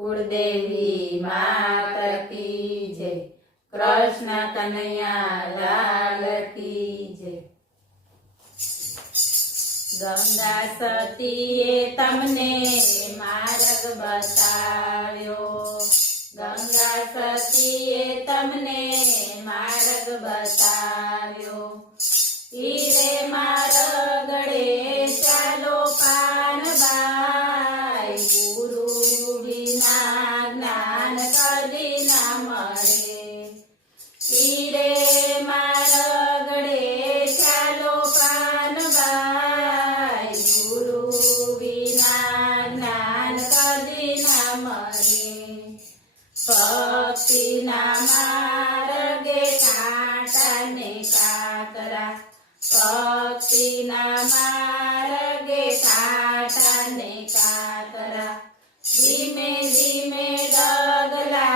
कुलदेवी माता की जय। कृष्ण कन्हैया लाल की जय। गंगा सतीए तमने मार्ग बताव्यो। गंगा सतीए तमने मार्ग बताव्यो। ईरे मार्गड़े चालो पानबाई। गुरु बिना ज्ञान कदी ना मळे। ईरे मार्गड़े चालो पानबाई। गुरु बिना ज्ञान कदी ना मळे। भक्ति ना मार्गे कांटा ने काकरा। भक्ति ना मार्गे कांटा ने काकरा। धीमे धीमे डगला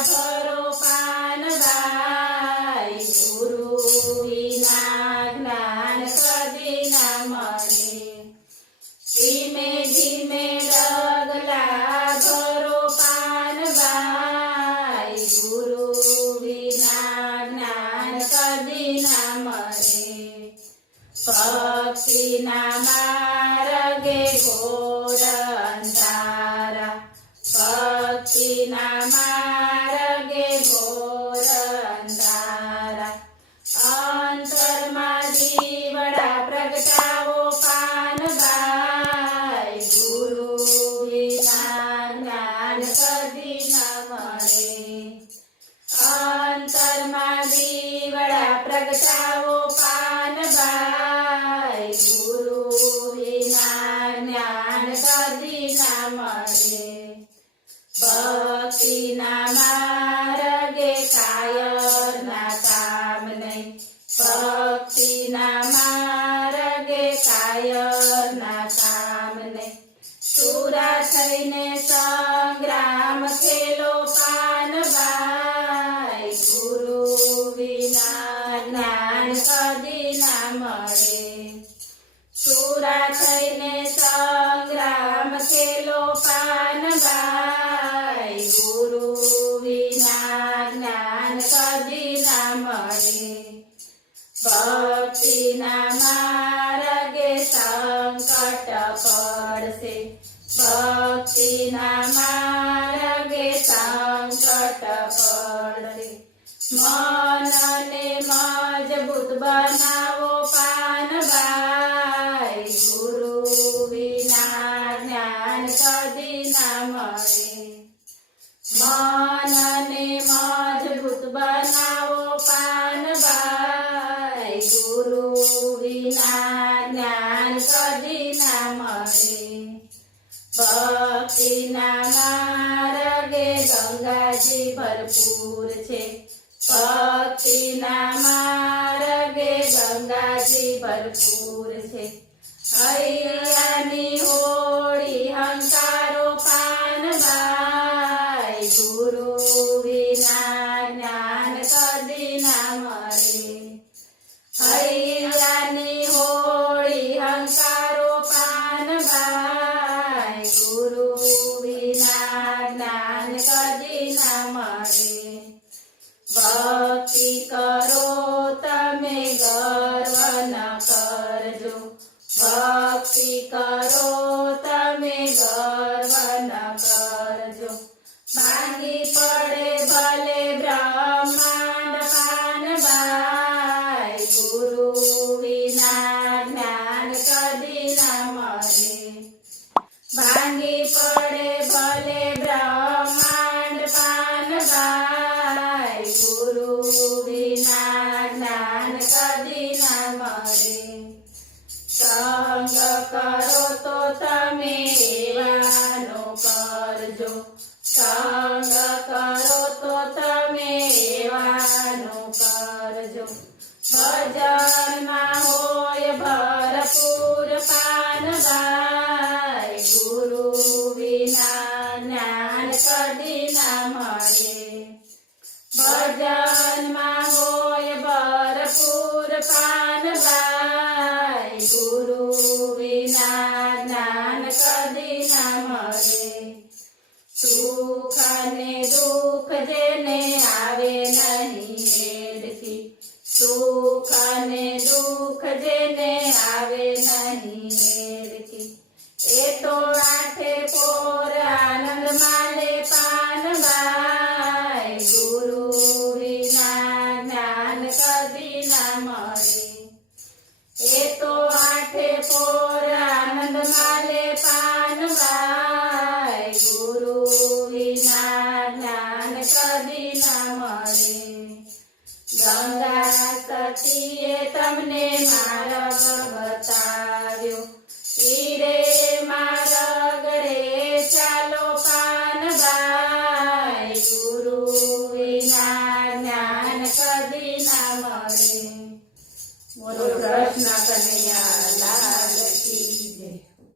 भरो पानबाई। गुरु विना ज्ञान कदी ना मळे। धीमे धीमे डगला भरो पानबाई। गुरु विना ज्ञान कदी ना मळे। भक्ति ना मार्गे घोर अंधारा। भक्ति ना मार्गे घोर अंधारा। अंतर मां दीवड़ा प्रगटावो पानबाई। गुरु विना ज्ञान कदी ना मळे। अंतर मां दीवड़ा प्रगटावो पानबाई। गुरु विना ज्ञान कदी ना मळे। भक्ति ना मार्गे कायर ना काम नहीं। भक्ति ना मार्गे कायर ना काम नहीं। सूरा थईने संग्राम खेलो पानबाई। गुरु विना ज्ञान कदी ना मळे। सूरा थईने संग्राम खेलो पानबाई। गुरु विना ज्ञान कदी ना मळे। भक्ति ना मार्गे संकट पड़से। भक्ति ना मार्गे संकट पड़से। मन ने मजबूत बनावो पानबाई। गुरु विना ज्ञान कदी ना मळे। मन ने मजबूत बनावो पानबाई। गुरु विना ज्ञान कदी ना मळे। भक्ति ना मार्गे गंगाजी भरपूर छे। भक्ति ना मार्गे गंगाजी भरपूर छे। हૈયાની હોળી હંકારો પાનબાઈ। ગુરુ વિના જ્ઞાન કદી ના મळे। હૈયાની હોળી હંકારો પાનબાઈ। ગુરુ વિના જ્ઞાન કદી ના મळे। ભક્તિ કરો તમે ગર્વ ન કરજો। भक्ति करो तमे गर्व न करजो। भांगी पड़े भले ब्रह्मांड पानबाई। गुरु विना ज्ञान कदी ना मळे। भांगी पड़े भले ब्रह्मांड पानबाई। गुरु विना ज्ञान कदी ना मळे। संग करो तो तमे एवानो करजो। संग करो तो तमे एवानो करजो। भजन मां होय भरपूर पानबाई। गुरु विना ज्ञान कदी ना मळे। भजन मां होय भरपूर पानबाई। गुरु विना ज्ञान कदी ना સુખ અને દુઃખ જેને આવે નહીં હેડથી સુખ અને દુઃખ જેને આવે નહીં હેડથી એ તો